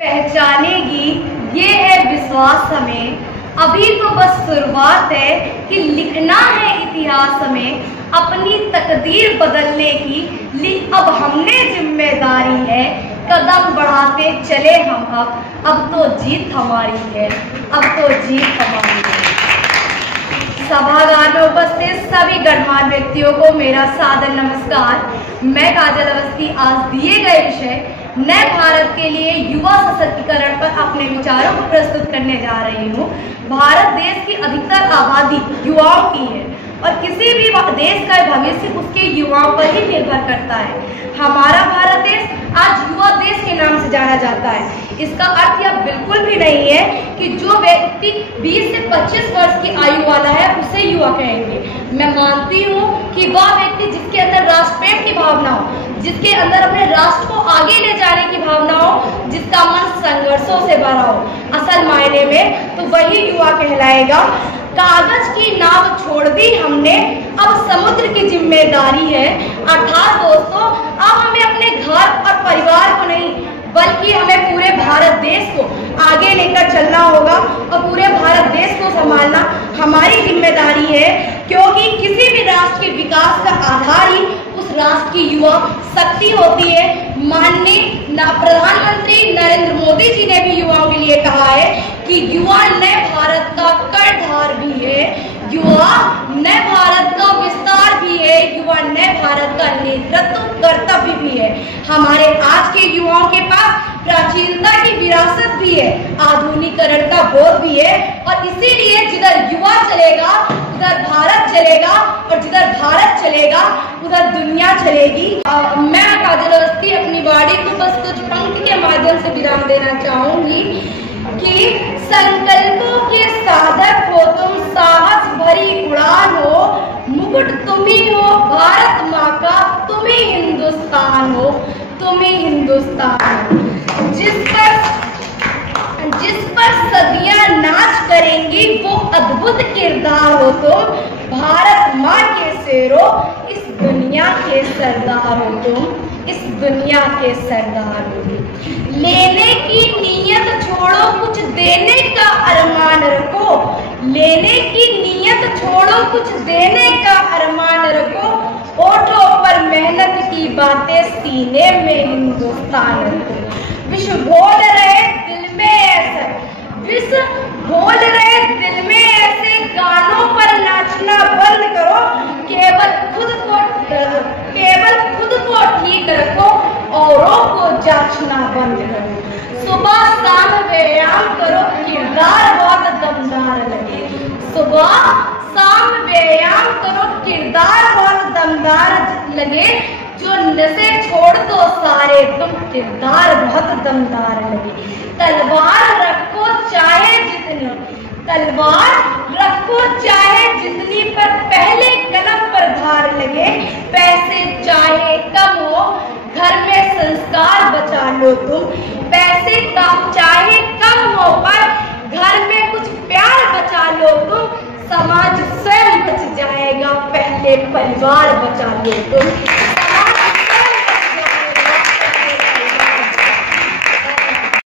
पहचानेगी ये है विश्वास हमें। अभी तो बस शुरुआत है कि लिखना है इतिहास हमें, अपनी तकदीर बदलने की ली अब हमने जिम्मेदारी है। कदम बढ़ाते चले हम अब तो जीत हमारी है, अब तो जीत हमारी है। सभागार में उपस्थित सभी गणमान्य व्यक्तियों को मेरा सादर नमस्कार। मैं काजल अवस्थी आज दिए गए विषय नए भारत के लिए युवा सशक्तिकरण पर अपने विचारों को प्रस्तुत करने जा रही हूँ। भारत देश की अधिकतर आबादी युवाओं की है और किसी भी देश का भविष्य उसके युवाओं पर ही निर्भर करता है। हमारा भारत देश आज युवा देश के नाम से जाना जाता है। इसका अर्थ यह बिल्कुल भी नहीं है कि जो व्यक्ति 20 से 25 वर्ष की आयु वाला है उसे युवा कहेंगे। मैं मानती हूँ कि वह व्यक्ति जिसके अंदर राष्ट्रप्रेम की भावना हो, जिसके अंदर अपने राष्ट्र को आगे ले जाने की भावना हो, जिसका मन संघर्षों से भरा हो, असल मायने में तो वही युवा कहलाएगा। कागज की नाव छोड़ दी हमने, अब समुद्र की जिम्मेदारी है। अर्थात दोस्तों, अब हमें अपने घर और परिवार को नहीं बल्कि हमें पूरे भारत देश को आगे लेकर चलना होगा और पूरे भारत देश को संभालना हमारी जिम्मेदारी है, क्योंकि किसी भी राष्ट्र के विकास का आधार ही उस राष्ट्र की युवा शक्ति होती है। माननीय प्रधानमंत्री नरेंद्र मोदी जी ने भी युवाओं के लिए कहा है कि युवा नए भारत का कर्णधार भी है, युवा नए भारत का विस्तार भी है, युवा नए भारत का नेतृत्व कर्तव्य भी है। हमारे आज के युवाओं के पास प्राचीनता की विरासत भी है, आधुनिकीकरण का बोध भी है और इसीलिए जिधर युवा चलेगा उधर भारत चलेगा और जिधर भारत चलेगा उधर दुनिया चलेगी। मैं काजल अवस्थी अपनी वाणी को बस कुछ पंक्ति के माध्यम से विराम देना चाहूंगी कि संकल्पों के साधक हो तुम, साहस भरी उड़ान हो, मुकुट तुम ही हो भारत माँ का, तुम ही हिंदुस्तान हो, तुम ही हिंदुस्तान हो। जिस पर सदियां नाच करेंगी वो अद्भुत किरदार हो तुम, भारत माँ के शेरो, इस दुनिया के सरदार हो तुम, इस दुनिया के सरदार हो तुम। लेने की नीयत छोड़ो, कुछ देने का अरमान रखो, लेने की नीयत छोड़ो, कुछ देने का अरमान रखो, ओठों पर मेहनत की बातें, सीने में हिंदुस्तान रखो। विश्व भोल रहे दिल में ऐसे, विश्व भोल रहे दिल में ऐसे गानों पर नाचना बंद करो, केवल खुद को ठीक रखो, औरों को जांचना बंद करो। सुबह शाम व्यायाम करो, किरदार बहुत दमदार लगे, सुबह शाम व्यायाम करो, किरदार बहुत दमदार लगे, जो नशे छोड़ दो सारे तुम, किरदार बहुत दमदार लगे। तलवार रखो चाहे जितनी, तलवार रखो चाहे जितनी, पर पहले कलम पर धार लगे। पैसे चाहे कम हो घर में संस्कार बचा लो तुम, पैसे चाहे कम हो पर घर में कुछ प्यार बचा लो तुम, समाज स्वयं बच जाएगा पहले परिवार बचा लो तुम।